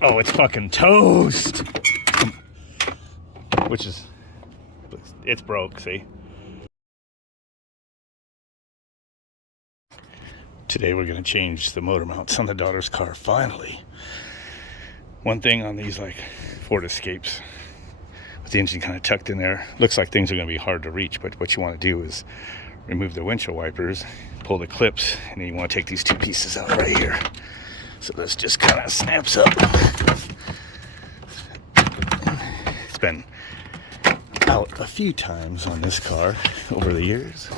Oh, it's fucking toast. Which is, it's broke, see? Today we're gonna change the motor mounts on the daughter's car, finally. One thing on these like Ford Escapes, with the engine kind of tucked in there, looks like things are gonna be hard to reach, but what you wanna do is remove the windshield wipers, pull the clips, and then you wanna take these two pieces out right here. So this just kind of snaps up. It's been out a few times on this car over the years.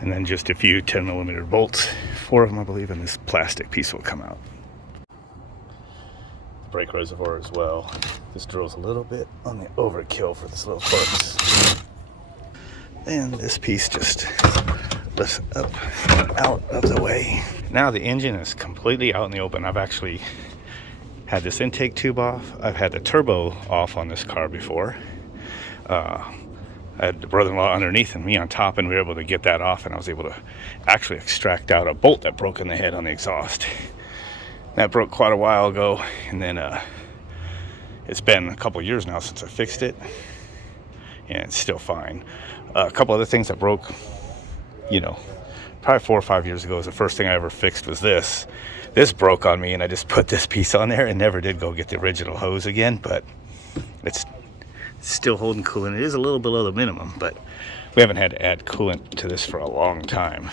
And then just a few 10mm bolts, 4 of them I believe, and this plastic piece will come out. Brake reservoir as well. This drill's a little bit on the overkill for this little purpose. And this piece just lifts up and out of the way. Now the engine is completely out in the open. I've actually had this intake tube off. I've had the turbo off on this car before. I had the brother-in-law underneath and me on top, and we were able to get that off, and I was able to actually extract out a bolt that broke in the head on the exhaust. That broke quite a while ago, and then it's been a couple years now since I fixed it, and it's still fine. A couple other things that broke, you know, probably 4 or 5 years ago was the first thing I ever fixed was this. This broke on me, and I just put this piece on there and never did go get the original hose again, but it's still holding coolant. It is a little below the minimum, but we haven't had to add coolant to this for a long time.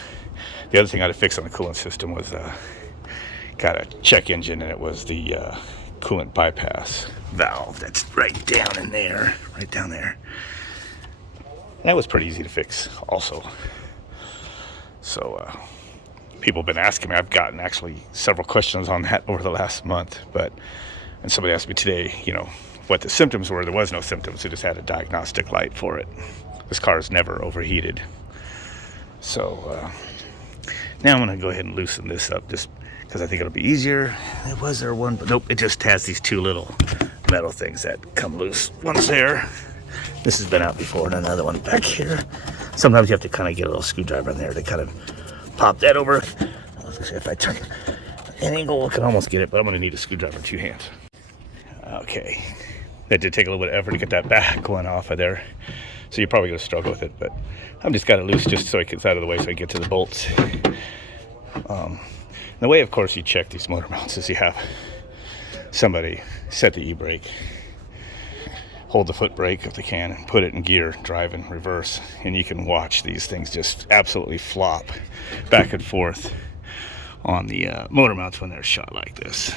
The other thing I had to fix on the coolant system was got a check engine, and it was the coolant bypass valve that's right down in there, right down there. That was pretty easy to fix also. So people have been asking me. I've gotten actually several questions on that over the last month, and somebody asked me today, you know, what the symptoms were. There was no symptoms. We just had a diagnostic light for it. This car is never overheated. So now I'm going to go ahead and loosen this up just because I think it'll be easier. Was there one? But nope, it just has these two little metal things that come loose. One's there. This has been out before, and another one back here. Sometimes you have to kind of get a little screwdriver in there to kind of pop that over. If I turn an angle, I can almost get it, but I'm going to need a screwdriver in 2 hands. Okay. That did take a little bit of effort to get that back one off of there. So you're probably going to struggle with it, but I've just got it loose just so it gets out of the way so I get to the bolts. The way, of course, you check these motor mounts is you have somebody set the e-brake, hold the foot brake if they can, and put it in gear, drive in reverse, and you can watch these things just absolutely flop back and forth on the motor mounts when they're shot like this.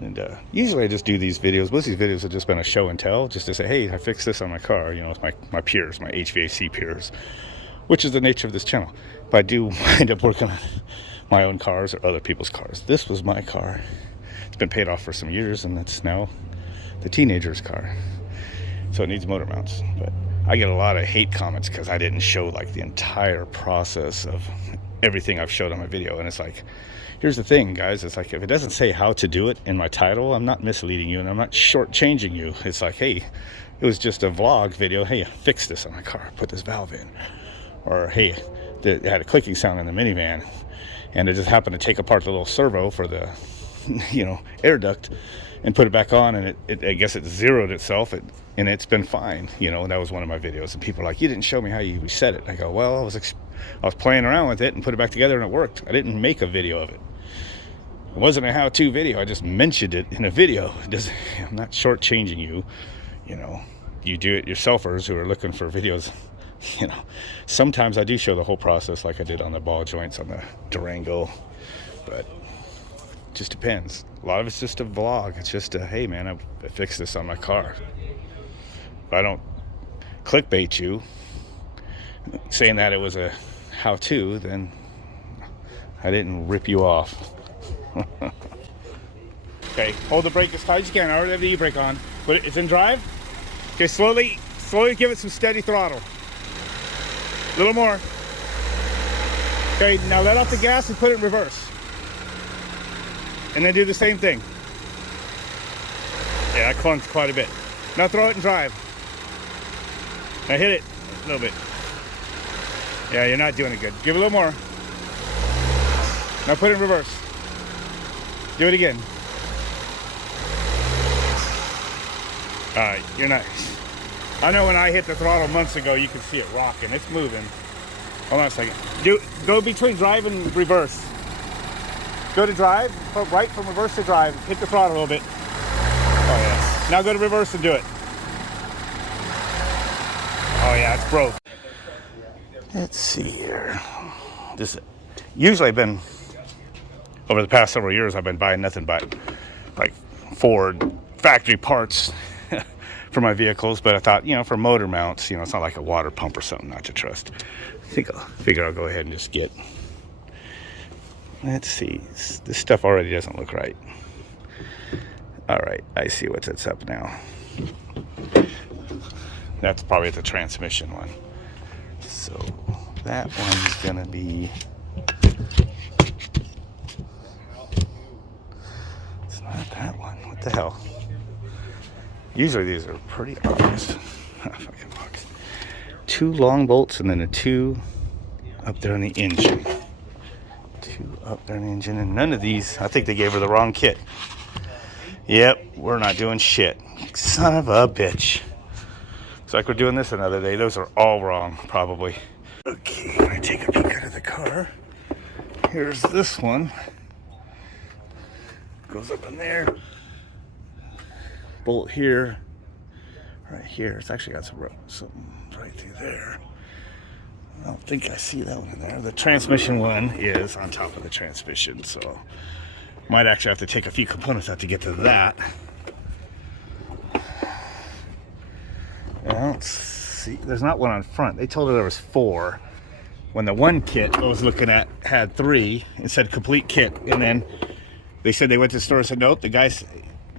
And usually I just do these videos. Most of these videos have just been a show and tell, just to say, hey, I fixed this on my car. You know, it's my peers, my HVAC peers, which is the nature of this channel. But I do wind up working on my own cars or other people's cars. This was my car. It's been paid off for some years, and it's now the teenager's car. So it needs motor mounts. But I get a lot of hate comments because I didn't show like the entire process of everything I've showed on my video. And it's like, here's the thing, guys. It's like, if it doesn't say how to do it in my title, I'm not misleading you, and I'm not shortchanging you. It's like, hey, it was just a vlog video. Hey, fix this on my car. Put this valve in. Or, hey, it had a clicking sound in the minivan, and it just happened to take apart the little servo for the, you know, air duct and put it back on, and it I guess it zeroed itself, and it's been fine. You know, and that was one of my videos, and people are like, you didn't show me how you reset it. I go, well, I was playing around with it and put it back together, and it worked. I didn't make a video of it. It wasn't a how-to video. I just mentioned it in a video. I'm not shortchanging you. You know, you do-it-yourselfers who are looking for videos. You know, sometimes I do show the whole process, like I did on the ball joints on the Durango, but it just depends. A lot of it's just a vlog. It's just a, hey man, I fixed this on my car. If I don't clickbait you saying that it was a how-to, then I didn't rip you off. Okay, hold the brake as tight as you can. I already have the e-brake on. It's in drive. Okay, slowly give it some steady throttle. A little more. Okay, now let off the gas and put it in reverse. And then do the same thing. Yeah, I clunked quite a bit. Now throw it and drive. Now hit it a little bit. Yeah, you're not doing it good. Give it a little more. Now put it in reverse. Do it again. All right, you're nice. I know when I hit the throttle months ago, you could see it rocking. It's moving. Hold on a second. Go between drive and reverse. Go to drive, put right from reverse to drive. Hit the throttle a little bit. Oh yeah. Now go to reverse and do it. Oh yeah, it's broke. Let's see here. Usually I've been, over the past several years, I've been buying nothing but like Ford factory parts for my vehicles, but I thought, for motor mounts, it's not like a water pump or something not to trust. I think I'll go ahead and just get, let's see, this stuff already doesn't look right. All right, I see what's up now. That's probably the transmission one. So that one's gonna be, it's not that one. What the hell? Usually these are pretty obvious. Fucking box. 2 long bolts and then a 2 up there on the engine. 2 up there on the engine, and none of these, I think they gave her the wrong kit. Yep, we're not doing shit. Son of a bitch. Looks like we're doing this another day. Those are all wrong, probably. Okay, I'm gonna take a peek out of the car. Here's this one. Goes up in there. Bolt here. Right here. It's actually got something right through there. I don't think I see that one in there. The transmission one is on top of the transmission, so might actually have to take a few components out to get to that. I don't see, there's not one on front. They told her there was 4. When the one kit I was looking at had 3, it said complete kit, and then they said they went to the store and said, nope, the guys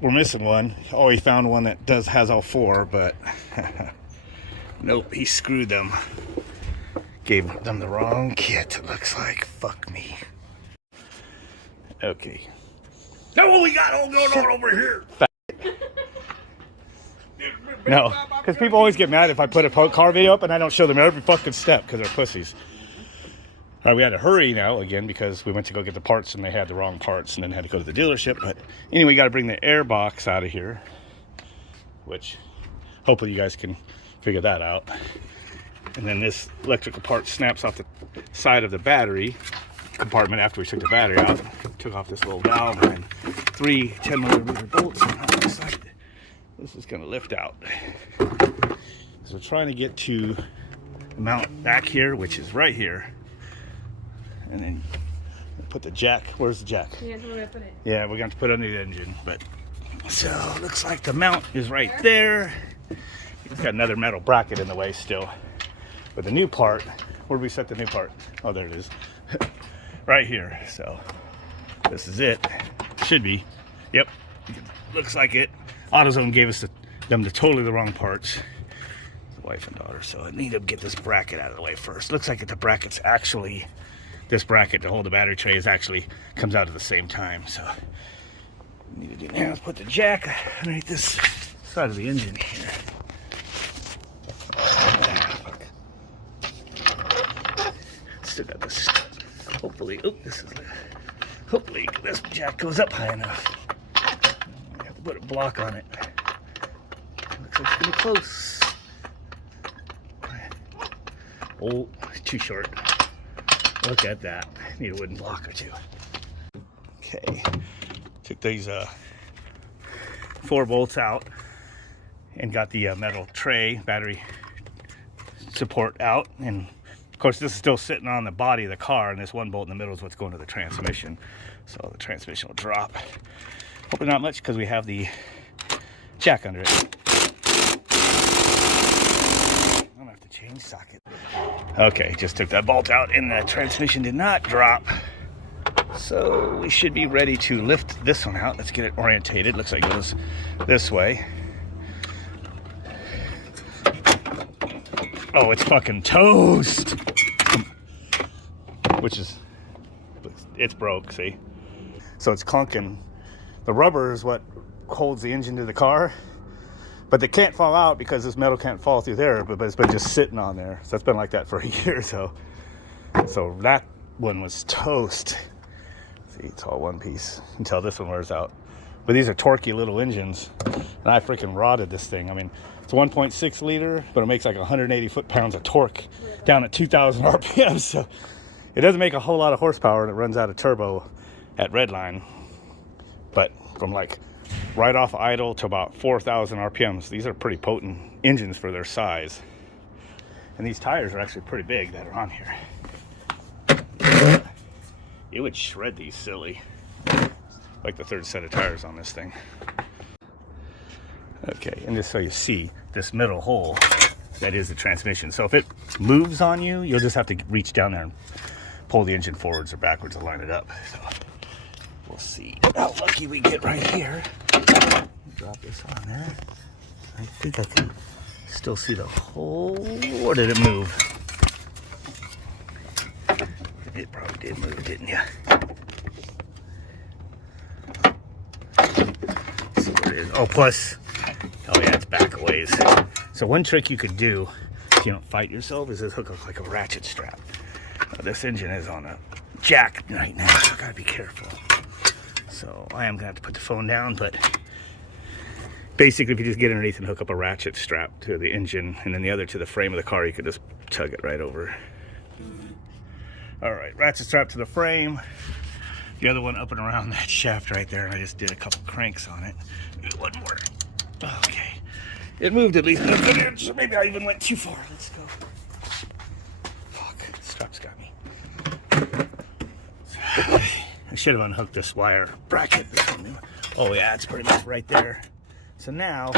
were missing one. Oh, he found one that has all 4, but nope, he screwed them. Gave them the wrong kit, it looks like. Fuck me. Okay. Now what we got all going on over here? No, because people always get mad if I put a car video up and I don't show them every fucking step because they're pussies. All right, we had to hurry now again because we went to go get the parts and they had the wrong parts and then had to go to the dealership. But anyway, got to bring the air box out of here, which hopefully you guys can figure that out. And then this electrical part snaps off the side of the battery compartment after we took the battery out. Took off this little valve and then 3 10mm bolts on the side. This is going to lift out. So we're trying to get to the mount back here, which is right here. And then put the jack. Where's the jack? Yeah, where I put it. Yeah, we're going to put it under the engine. But so looks like the mount is right there. It's got another metal bracket in the way still. But the new part, where did we set the new part? Oh, there it is. Right here. So this is it. Should be. Yep. Looks like it. AutoZone gave us them totally the wrong parts. The wife and daughter. So I need to get this bracket out of the way first. Looks like the bracket's actually, this bracket to hold the battery tray comes out at the same time. So I need to do now is put the jack underneath this side of the engine here. Still got this. Hopefully, hopefully this jack goes up high enough. I have to put a block on it. Looks like it's gonna be close. Oh, too short. Look at that. Need a wooden block or 2. Okay, took these 4 bolts out and got the metal tray battery support out, and of course this is still sitting on the body of the car, and this one bolt in the middle is what's going to the transmission, so the transmission will drop. Hopefully not much because we have the jack under it. I'm gonna have to change socket. Okay, just took that bolt out and the transmission did not drop, so we should be ready to lift this one out. Let's get it orientated. Looks like it goes this way. Oh, it's fucking toast. Which is, it's broke, see? So it's clunking. The rubber is what holds the engine to the car, but they can't fall out because this metal can't fall through there, but it's been just sitting on there. So it's been like that for a year or so. So that one was toast. See, it's all one piece until this one wears out. But these are torquey little engines, and I freaking rotted this thing. I mean, it's 1.6 liter, but it makes like 180 foot-pounds of torque down at 2,000 RPM. So it doesn't make a whole lot of horsepower, and it runs out of turbo at redline. But from like right off idle to about 4,000 RPMs, these are pretty potent engines for their size. And these tires are actually pretty big that are on here. It would shred these silly. Like the third set of tires on this thing. Okay, and just so you see this middle hole, that is the transmission. So if it moves on you, you'll just have to reach down there and pull the engine forwards or backwards to line it up. So we'll see how lucky we get right here. Drop this on there. I think I can still see the hole. Or did it move? It probably did move, didn't you? Oh, plus, oh yeah, it's back a ways. So one trick you could do if you don't fight yourself is this hook up like a ratchet strap. Now, this engine is on a jack right now, so I gotta be careful. So I am gonna have to put the phone down, but basically if you just get underneath and hook up a ratchet strap to the engine and then the other to the frame of the car, you could just tug it right over. All right, ratchet strap to the frame. The other one up and around that shaft right there, and I just did a couple cranks on it. One more. Okay. It moved at least a good inch, so maybe I even went too far. Let's go. Fuck, the strap's got me. I should have unhooked this wire bracket. Oh yeah, it's pretty much right there. So now,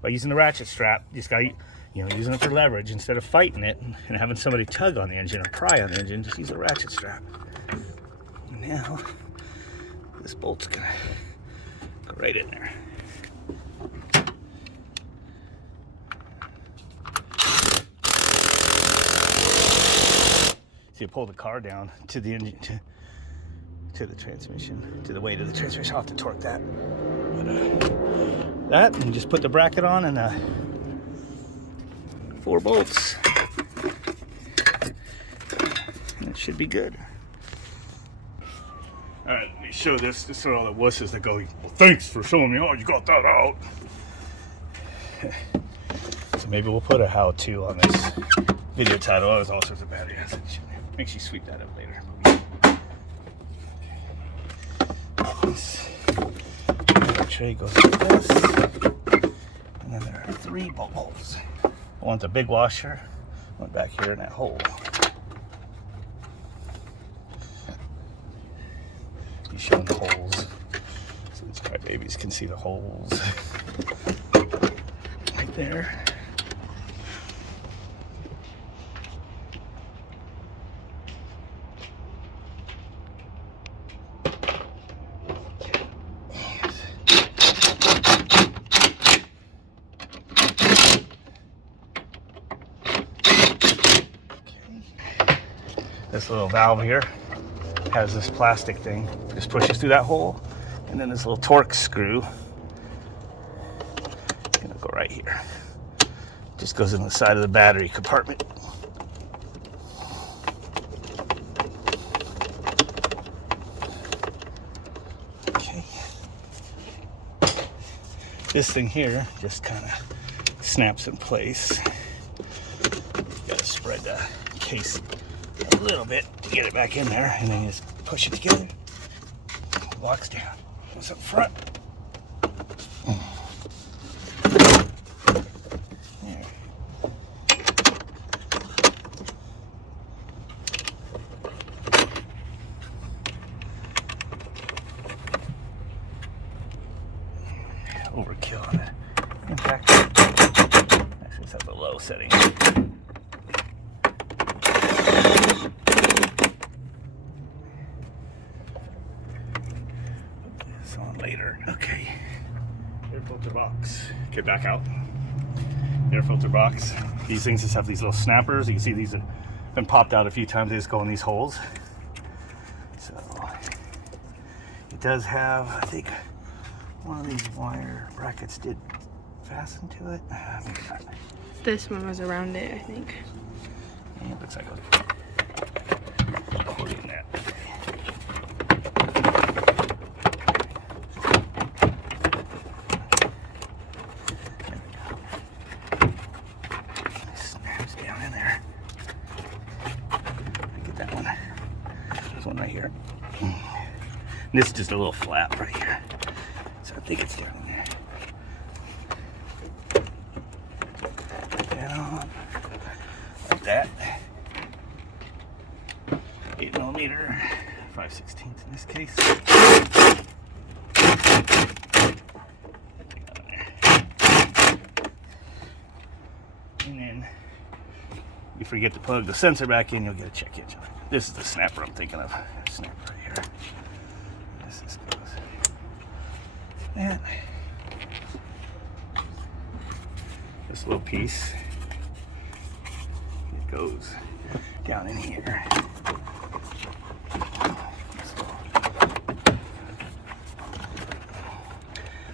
by using the ratchet strap, you just got, using it for leverage instead of fighting it and having somebody tug on the engine or pry on the engine, just use a ratchet strap. Now, this bolt's gonna go right in there. So you pull the car down to the engine, to the transmission, to the weight of the transmission. I'll have to torque that. But, that, and just put the bracket on and 4 bolts. And it should be good. All right, let me show this. This are all the wusses that go, well, thanks for showing me how you got that out. So maybe we'll put a how-to on this video title. Oh, there's all sorts of battery acids. Make sure you sweep that up later. This tray goes like this. And then there are 3 bolt holes. I want the big washer. Went back here in that hole. Showing the holes so these crybabies can see the holes right there. This little valve here has this plastic thing, just pushes through that hole, and then this little torque screw, gonna go right here. Just goes in the side of the battery compartment. Okay. This thing here just kind of snaps in place. You gotta spread the case a little bit to get it back in there, and then you just push it together. Locks down. Goes up front. There. Overkill on it. In fact, actually it's at the low setting. Later. Okay. Air filter box. Get back out. Air filter box. These things just have these little snappers. You can see these have been popped out a few times. They just go in these holes. So it does have, I think, one of these wire brackets did fasten to it. Maybe not. This one was around it, I think. Yeah, it looks like a accordion that. There's one right here. And this is just a little flap right here. So I think it's down in here. Down like that. 8mm, 5/16 in this case. And then you forget to plug the sensor back in, you'll get a check engine. This is the snapper I'm thinking of. Snapper right here. This goes. And this little piece, it goes down in here.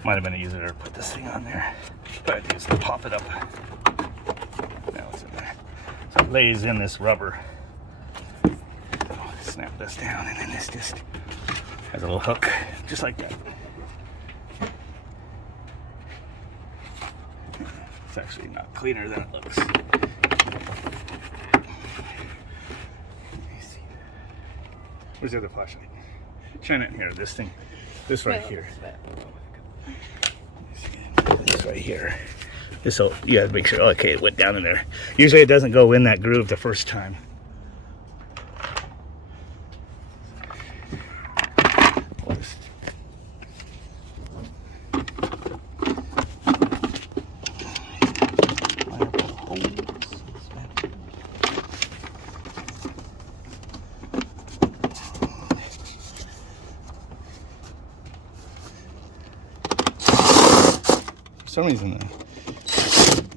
Might have been easier to put this thing on there, but I just pop it up. Now it's in there. So it lays in this rubber. So snap this down, and then this just has a little hook, just like that. It's actually not cleaner than it looks. Where's the other flashlight? Shine it in here. This thing, this right here. This right here. This will, you have to make sure. Okay, it went down in there. Usually it doesn't go in that groove the first time. For some reason, the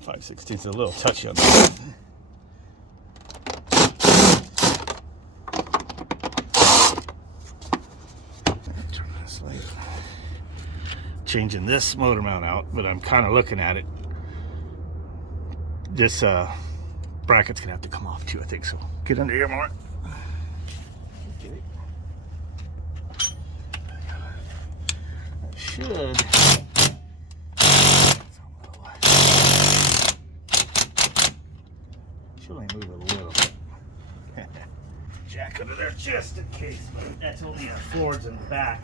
5/16 is a little touchy on that. Turn this light. Changing this motor mount out, but I'm kind of looking at it. This bracket's gonna have to come off too, I think so. Get under here more. Okay. That should. Should only move it a little bit. Jack under there just in case, but that's only Ford's in the back.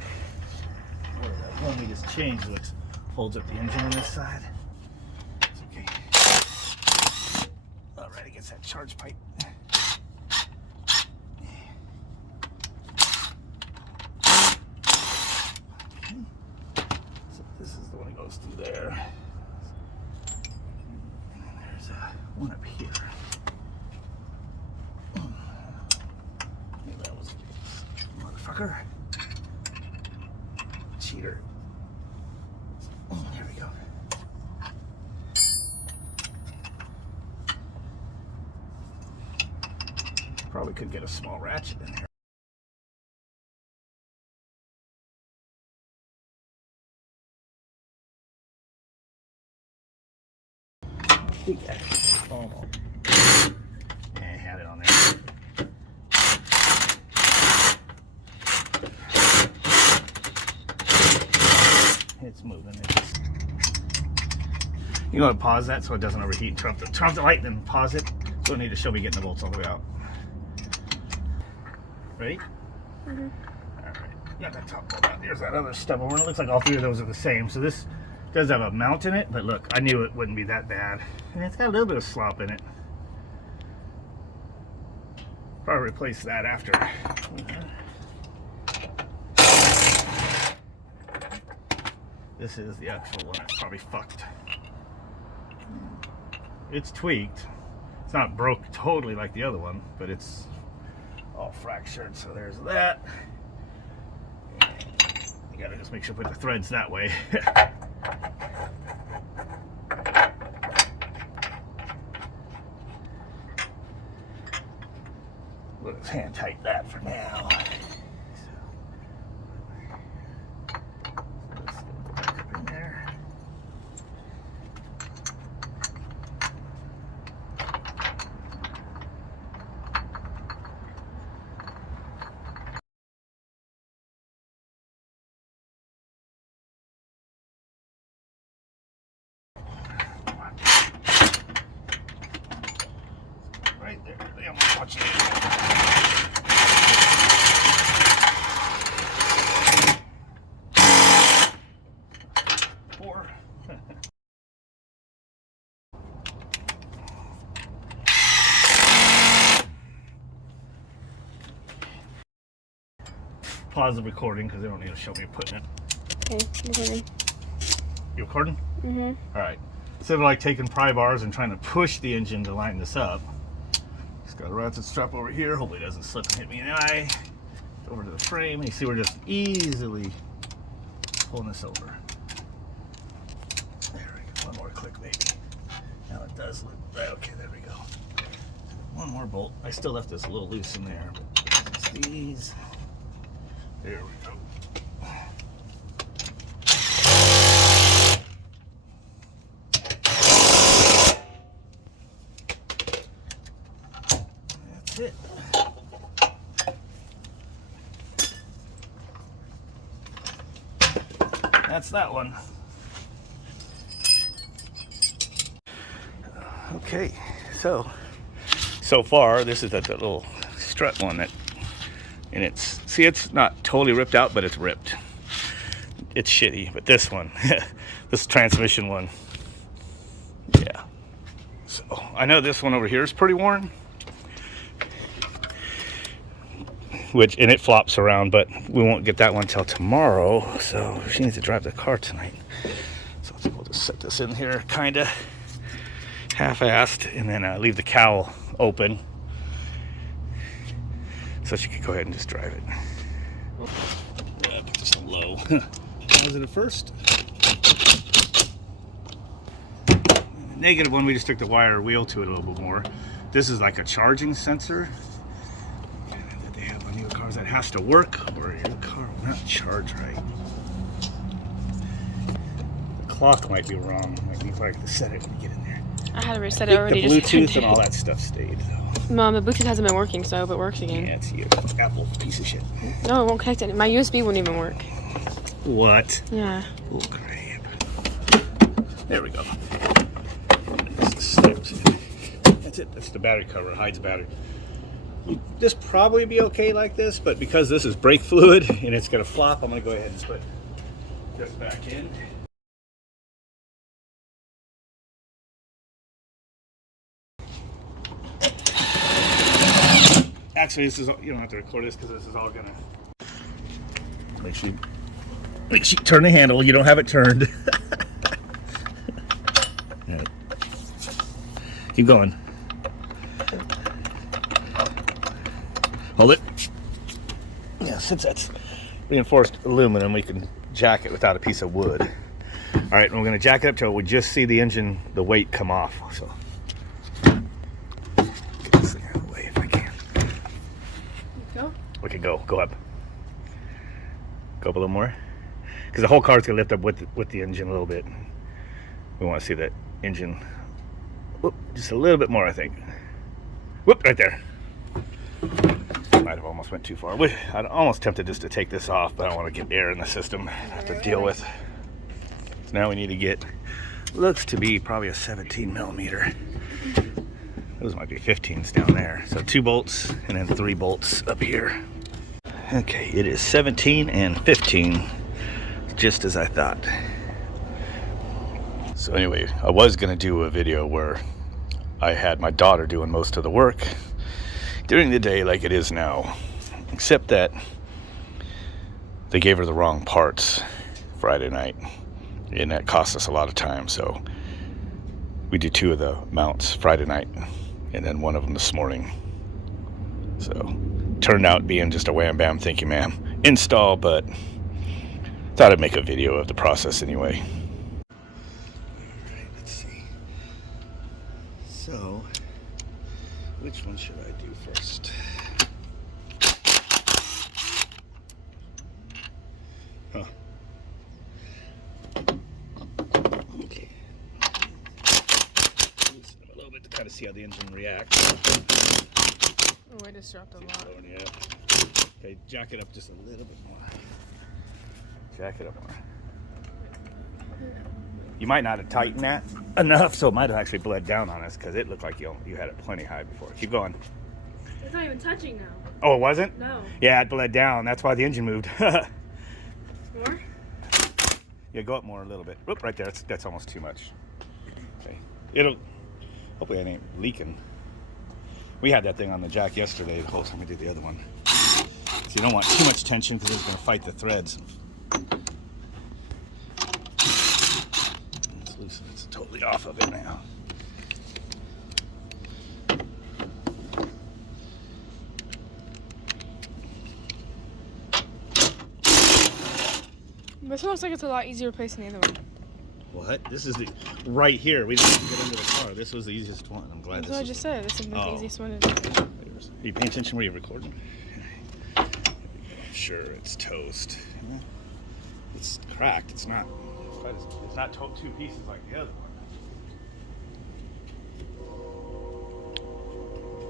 Or that one we just changed, which holds up the engine on this side. It's okay. All right, against that charge pipe. Okay. So this is the one that goes through there. And then there's one up here. Maybe that was a motherfucker. Cheater. There we go. Probably could get a small ratchet in there. I think that's almost. Yeah, I had it on there. It's moving. You want to pause that so it doesn't overheat. Turn off the light, then pause it. So I need to show me getting the bolts all the way out. Ready? Mm-hmm. All right. Got that top bolt out. There's that other stubble one. It looks like all three of those are the same. So this does have a mount in it, but look, I knew it wouldn't be that bad. And it's got a little bit of slop in it. Probably replace that after. This is the actual one that's probably fucked. It's tweaked. It's not broke totally like the other one, but it's all fractured, so there's that. And you gotta just make sure to put the threads that way. We'll just hand tight that for now. Right there. I'm watching it. pause the recording because they don't need to show me putting it. Okay, recording. You recording? Mm-hmm. All right. Instead of like taking pry bars and trying to push the engine to line this up, just got a ratchet strap over here. Hopefully it doesn't slip and hit me in the eye. Over to the frame. You see we're just easily pulling this over. There we go. One more click maybe. Now it does look right. Okay, there we go. One more bolt. I still left this a little loose in there, but just these. There we go. That's it. That's that one. Okay, so far this is that little strut one that, and it's not totally ripped out, but it's ripped. It's shitty, but this one, this transmission one, yeah. So I know this one over here is pretty worn, and it flops around, but we won't get that one till tomorrow. So she needs to drive the car tonight. So we'll just set this in here, kind of half-assed, and then leave the cowl open so she could go ahead and just drive it. Yeah, put this on low. Positive first. The negative one, we just took the wire wheel to it a little bit more. This is like a charging sensor that they have on newer cars that has to work, or your car will not charge right. The clock might be wrong. Might be like to set it when you get in there. I had to reset it already. The Bluetooth and all that stuff stayed, though. Mom, the Bluetooth hasn't been working, so I hope it works again. Yeah, it's you. Apple piece of shit. No, it won't connect it. My USB won't even work. What? Yeah. Oh, crap. There we go. That's it. That's the battery cover. It hides the battery. This probably be okay like this, but because this is brake fluid and it's going to flop, I'm going to go ahead and put this back in. Actually, this is, you don't have to record this because this is all gonna make sure you turn the handle. You don't have it turned. Right. Keep going. Hold it. Yeah, since that's reinforced aluminum, we can jack it without a piece of wood. All right, and we're gonna jack it up till we just see the engine, the weight come off. So. Okay, go up. Go up a little more, because the whole car's gonna lift up with the engine a little bit. We want to see that engine. Whoop, just a little bit more, I think. Whoop, right there. Might have almost went too far. I'm almost tempted just to take this off, but I don't want to get air in the system. I have to deal with. So now we need to get, looks to be probably a 17 millimeter. Those might be 15s down there. So 2 bolts and then 3 bolts up here. Okay, it is 17 and 15, just as I thought. So anyway, I was gonna do a video where I had my daughter doing most of the work during the day like it is now, except that they gave her the wrong parts Friday night, and that cost us a lot of time. So we did 2 of the mounts Friday night, and then 1 of them this morning. So turned out being just a wham bam thank you ma'am install, but thought I'd make a video of the process anyway. Alright, let's see. So which one should I do first? Huh. Okay. Loosen them a little bit to kind of see how the engine reacts. Oh, I just dropped a lot. Yeah. Okay, jack it up just a little bit more. Jack it up more. You might not have tightened that enough, so it might have actually bled down on us, because it looked like you had it plenty high before. Keep going. It's not even touching now. Oh, it wasn't? No. Yeah, it bled down. That's why the engine moved. More? Yeah, go up more a little bit. Whoop, right there. That's almost too much. Okay. Hopefully it ain't leaking. We had that thing on the jack yesterday the whole time we did the other one. See You don't want too much tension because it's going to fight the threads. It's loose. It's totally off of it now. This one looks like it's a lot easier to place than the other one. What? This is the right here. We didn't even get into the car. This was the easiest one. I'm glad. That's what I just said. This is the easiest one to do. Are you paying attention where you're recording? Sure, it's toast. It's cracked. It's not quite as, it's not two pieces like the other one.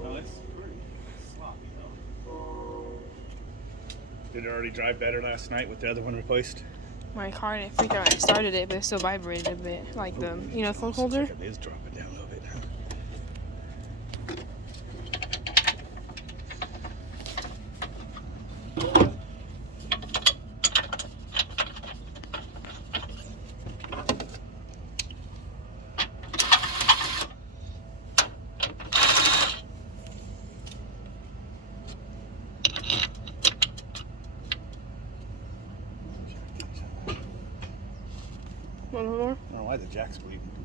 No, it's pretty sloppy though. Did it already drive better last night with the other one replaced? My car didn't freak out when I started it, but it still vibrated a bit, like the phone holder. It is dropping down a little bit. One more. I don't know why the jack's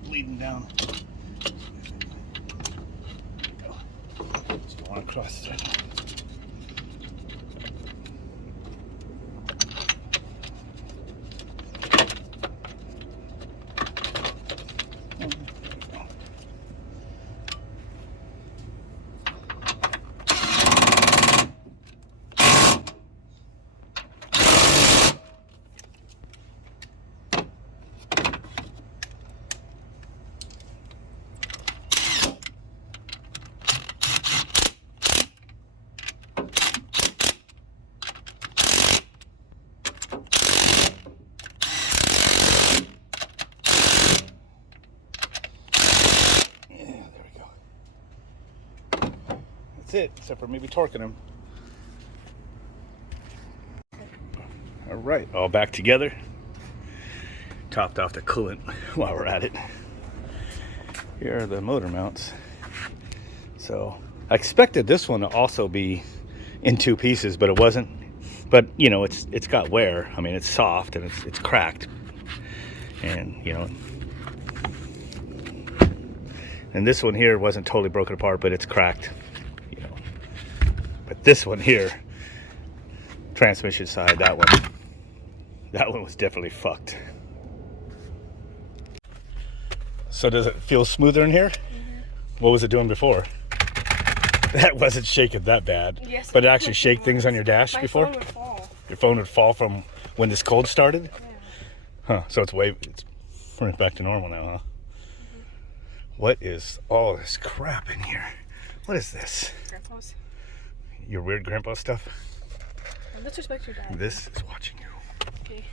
bleeding down. There you go. Just go on across there. It, except for maybe torquing them. All right, all back together. Topped off the coolant while we're at it. Here are the motor mounts. So I expected this one to also be in two pieces, but it wasn't. But you know, it's got wear. I mean, it's soft and it's cracked, and you know. And this one here wasn't totally broken apart, but it's cracked. But this one here, transmission side, that one was definitely fucked. So does it feel smoother in here? Mm-hmm. What was it doing before? That wasn't shaking that bad. Yes, but it actually shake things on your dash before? My phone would fall. Your phone would fall from when this cold started? Yeah. Huh, so it's right back to normal now, huh? Mm-hmm. What is all this crap in here? What is this? Grandpa's. Your weird grandpa stuff? Let's respect your dad. This is watching you. Okay.